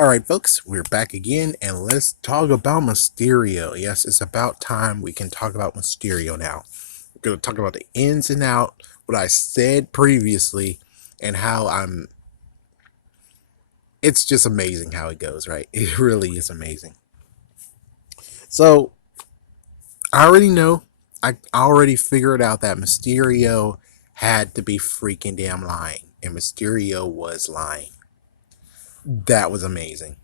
Alright folks, we're back again and let's talk about Mysterio. Yes, it's about time we can talk about Mysterio now. We're going to talk about the ins and out, what I said previously, and how it's just amazing how it goes, right? It really is amazing. So, I already know, I already figured out that Mysterio had to be freaking damn lying, and Mysterio was lying. That was amazing.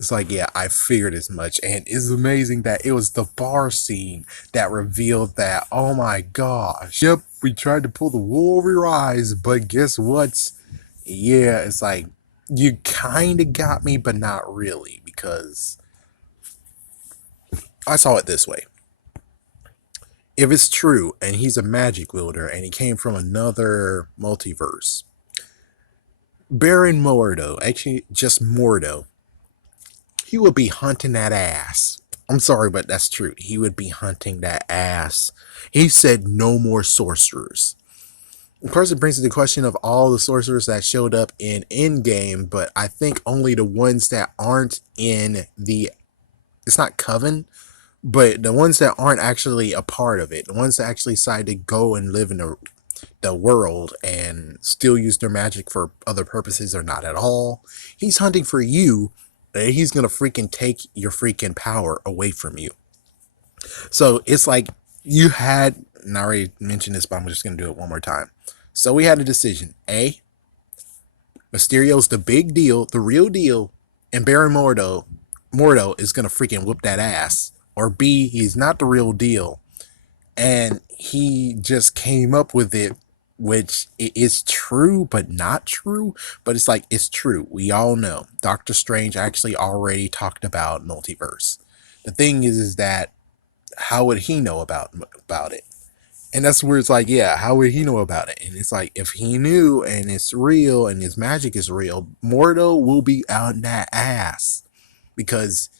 It's like, yeah, I figured as much. And it's amazing that it was the bar scene that revealed that, oh my gosh. Yep, we tried to pull the wool over your eyes, but guess what? Yeah, it's like, you kind of got me, but not really, because I saw it this way. If it's true, and he's a magic wielder, and he came from another multiverse, Baron Mordo, actually just Mordo, he would be hunting that ass. I'm sorry, but that's true. He would be hunting that ass. He said no more sorcerers. Of course, it brings to the question of all the sorcerers that showed up in Endgame, but I think only the ones that aren't in the. It's not Coven, but the ones that aren't actually a part of it, the ones that actually decide to go and live in the world and still use their magic for other purposes or not at all. He's hunting for you, and he's gonna freaking take your freaking power away from you. So it's like you had, and I already mentioned this, but I'm just gonna do it one more time. So we had a decision. A, Mysterio's the big deal, the real deal, and Baron Mordo is gonna freaking whoop that ass. Or B, he's not the real deal, and he just came up with it, which is true but not true. But it's like, it's true, we all know Doctor Strange actually already talked about multiverse. The thing is that how would he know about it? And that's where it's like, yeah, how would he know about it? And it's like, if he knew and it's real and his magic is real, Mordo will be out that ass. Because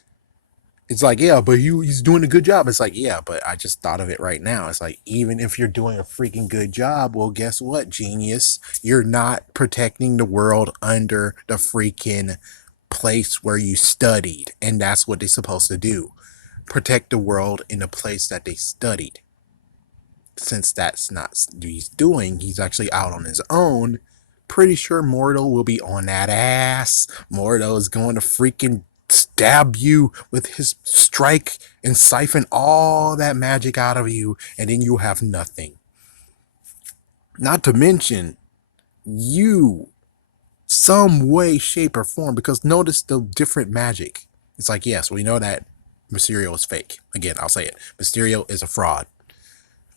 it's like, yeah, but he's doing a good job. It's like, yeah, but I just thought of it right now. It's like, even if you're doing a freaking good job, well, guess what, genius? You're not protecting the world under the freaking place where you studied. And that's what they're supposed to do. Protect the world in the place that they studied. Since that's not what he's doing, he's actually out on his own. Pretty sure Mordo will be on that ass. Mordo is going to freaking stab you with his strike and siphon all that magic out of you, and then you have nothing. Not to mention, you, some way, shape, or form, because notice the different magic. It's like, yes, we know that Mysterio is fake. Again, I'll say it. Mysterio is a fraud.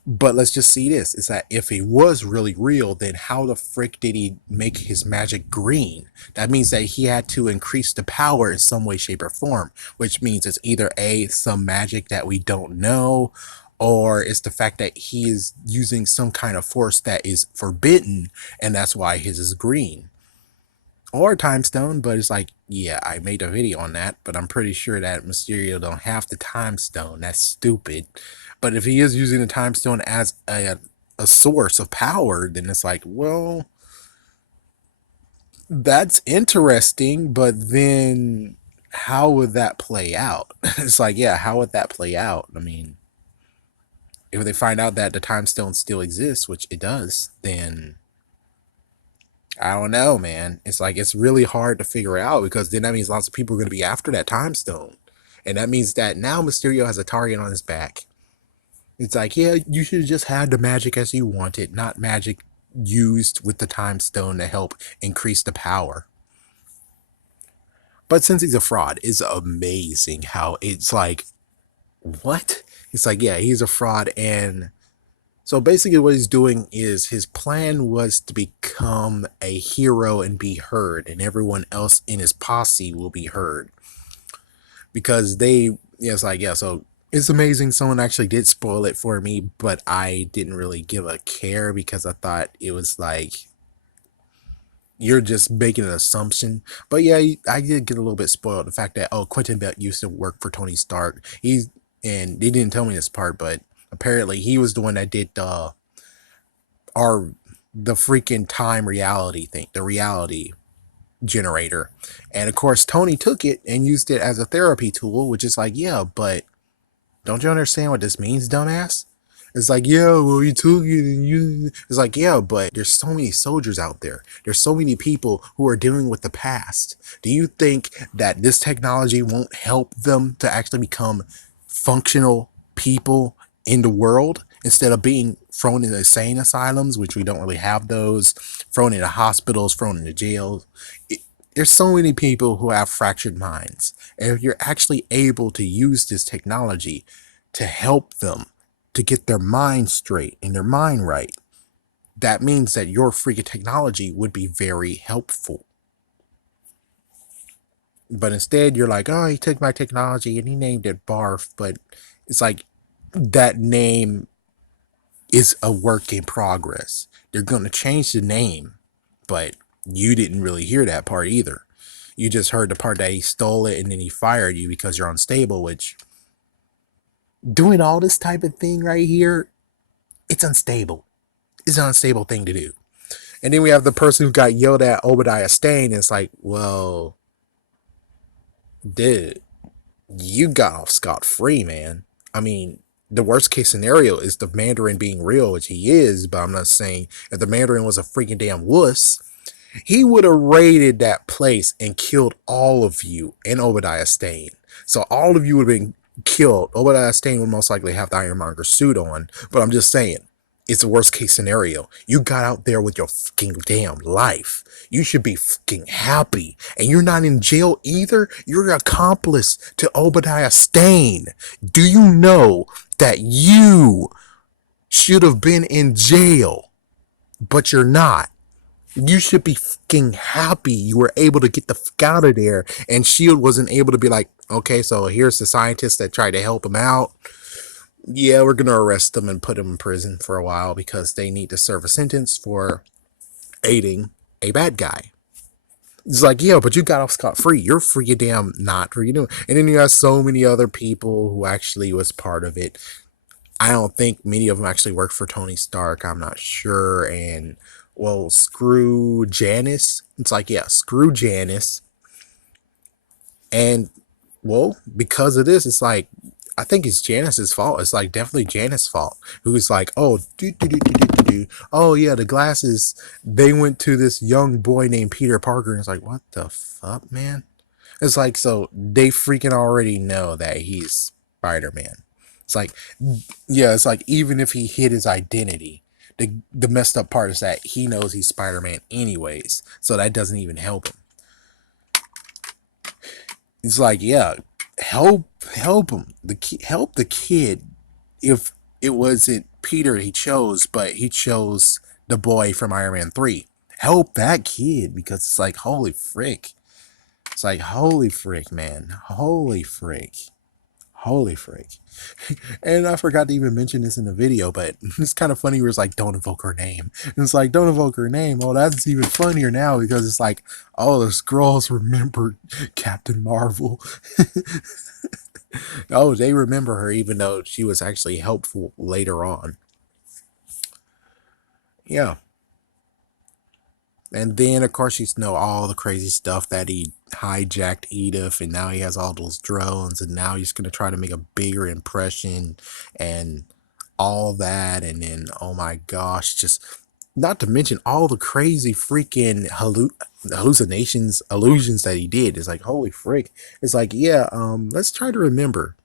But let's just see this, is that if he was really real, then how the frick did he make his magic green? That means that he had to increase the power in some way, shape, or form, which means it's either A, some magic that we don't know, or it's the fact that he is using some kind of force that is forbidden, and that's why his is green. Or time stone, but it's like, yeah, I made a video on that, but I'm pretty sure that Mysterio don't have the time stone. That's stupid. But if he is using the time stone as a source of power, then it's like, well, that's interesting, but then how would that play out? It's like, yeah, how would that play out? I mean, if they find out that the time stone still exists, which it does, then I don't know, man. It's like, it's really hard to figure out, because then that means lots of people are going to be after that time stone. And that means that now Mysterio has a target on his back. It's like, yeah, you should have just had the magic as you wanted, not magic used with the time stone to help increase the power. But since he's a fraud, it's amazing how it's like, what? It's like, yeah, he's a fraud. And so basically what he's doing is, his plan was to become a hero and be heard, and everyone else in his posse will be heard. Because they, yeah, it's like, yeah, so it's amazing someone actually did spoil it for me, but I didn't really give a care, because I thought it was like, you're just making an assumption. But yeah, I did get a little bit spoiled. The fact that, oh, Quentin Beck used to work for Tony Stark. And they didn't tell me this part, but apparently he was the one that did the freaking time reality thing, the reality. generator. And of course, Tony took it and used it as a therapy tool, which is like, yeah, but don't you understand what this means, dumbass? It's like, yeah, well, you took it and you. It's like, yeah, but there's so many soldiers out there. There's so many people who are dealing with the past. Do you think that this technology won't help them to actually become functional people in the world instead of being thrown into insane asylums, which we don't really have those, thrown into hospitals, thrown into jails? It, there's so many people who have fractured minds. And if you're actually able to use this technology to help them to get their mind straight and their mind right, that means that your freaking technology would be very helpful. But instead, you're like, oh, he took my technology and he named it Barf. But it's like that name is a work in progress. They're going to change the name, but you didn't really hear that part either. You just heard the part that he stole it and then he fired you because you're unstable, which doing all this type of thing right here, it's unstable. It's an unstable thing to do. And then we have the person who got yelled at, Obadiah Stane, and it's like, well, dude, you got off scot-free, man. I mean, the worst case scenario is the Mandarin being real, which he is, but I'm not saying if the Mandarin was a freaking damn wuss, he would have raided that place and killed all of you and Obadiah Stane. So all of you would have been killed. Obadiah Stane would most likely have the Ironmonger suit on, but I'm just saying, it's a worst case scenario. You got out there with your fucking damn life. You should be fucking happy. And you're not in jail either. You're an accomplice to Obadiah Stane. Do you know that you should have been in jail, but you're not? You should be fucking happy you were able to get the fuck out of there, and Shield wasn't able to be like, okay, so here's the scientists that tried to help him out. Yeah, we're gonna arrest them and put them in prison for a while because they need to serve a sentence for aiding a bad guy. It's like, yeah, but you got off scot-free. You're free damn not for you doing. And then you have so many other people who actually was part of it. I don't think many of them actually work for Tony Stark. I'm not sure. And well, screw Janice. It's like, yeah, screw Janice. And well, because of this, it's like, I think it's Janice's fault. It's like definitely Janice's fault. Who's like, oh, oh yeah, the glasses. They went to this young boy named Peter Parker, and it's like, what the fuck, man? It's like, so they freaking already know that he's Spider-Man. It's like, yeah, it's like even if he hid his identity, the messed up part is that he knows he's Spider-Man anyways, so that doesn't even help him. It's like, yeah, help him. Help the kid. If it wasn't Peter he chose, but he chose the boy from Iron Man 3. Help that kid, because it's like, holy frick. It's like, holy frick, man. Holy frick. Holy frick. And I forgot to even mention this in the video, but it's kind of funny where it's like, don't invoke her name. And it's like, don't invoke her name. Oh, that's even funnier now because it's like, oh, the Skrulls remember Captain Marvel. Oh, they remember her even though she was actually helpful later on. Yeah. And then, of course, you know all the crazy stuff that he hijacked Edith, and now he has all those drones, and now he's going to try to make a bigger impression and all that. And then, oh my gosh, just not to mention all the crazy freaking hallucinations, illusions that he did. It's like, holy frick. It's like, yeah, let's try to remember.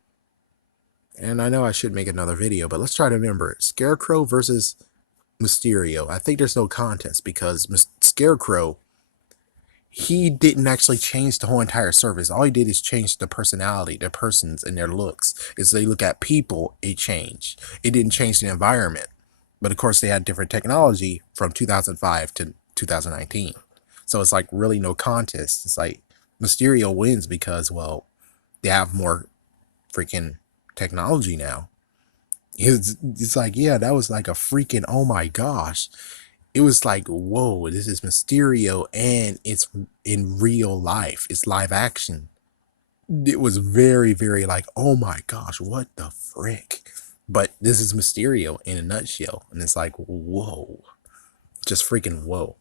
And I know I should make another video, but let's try to remember. Scarecrow versus Mysterio. I think there's no contest because Scarecrow, he didn't actually change the whole entire service. All he did is change the personality, their persons, and their looks. As they look at people, it changed. It didn't change the environment. But of course, they had different technology from 2005 to 2019. So it's like really no contest. It's like Mysterio wins because, well, they have more freaking technology now. It's like, yeah, that was like a freaking, oh my gosh. It was like, whoa, this is Mysterio and it's in real life. It's live action. It was very, very like, oh my gosh, what the frick? But this is Mysterio in a nutshell. And it's like, whoa. Just freaking whoa.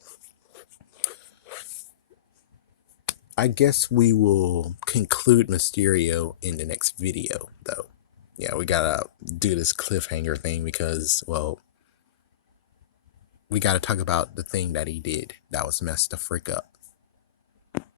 I guess we will conclude Mysterio in the next video, though. Yeah, we gotta do this cliffhanger thing because, well, we gotta talk about the thing that he did that was messed the frick up.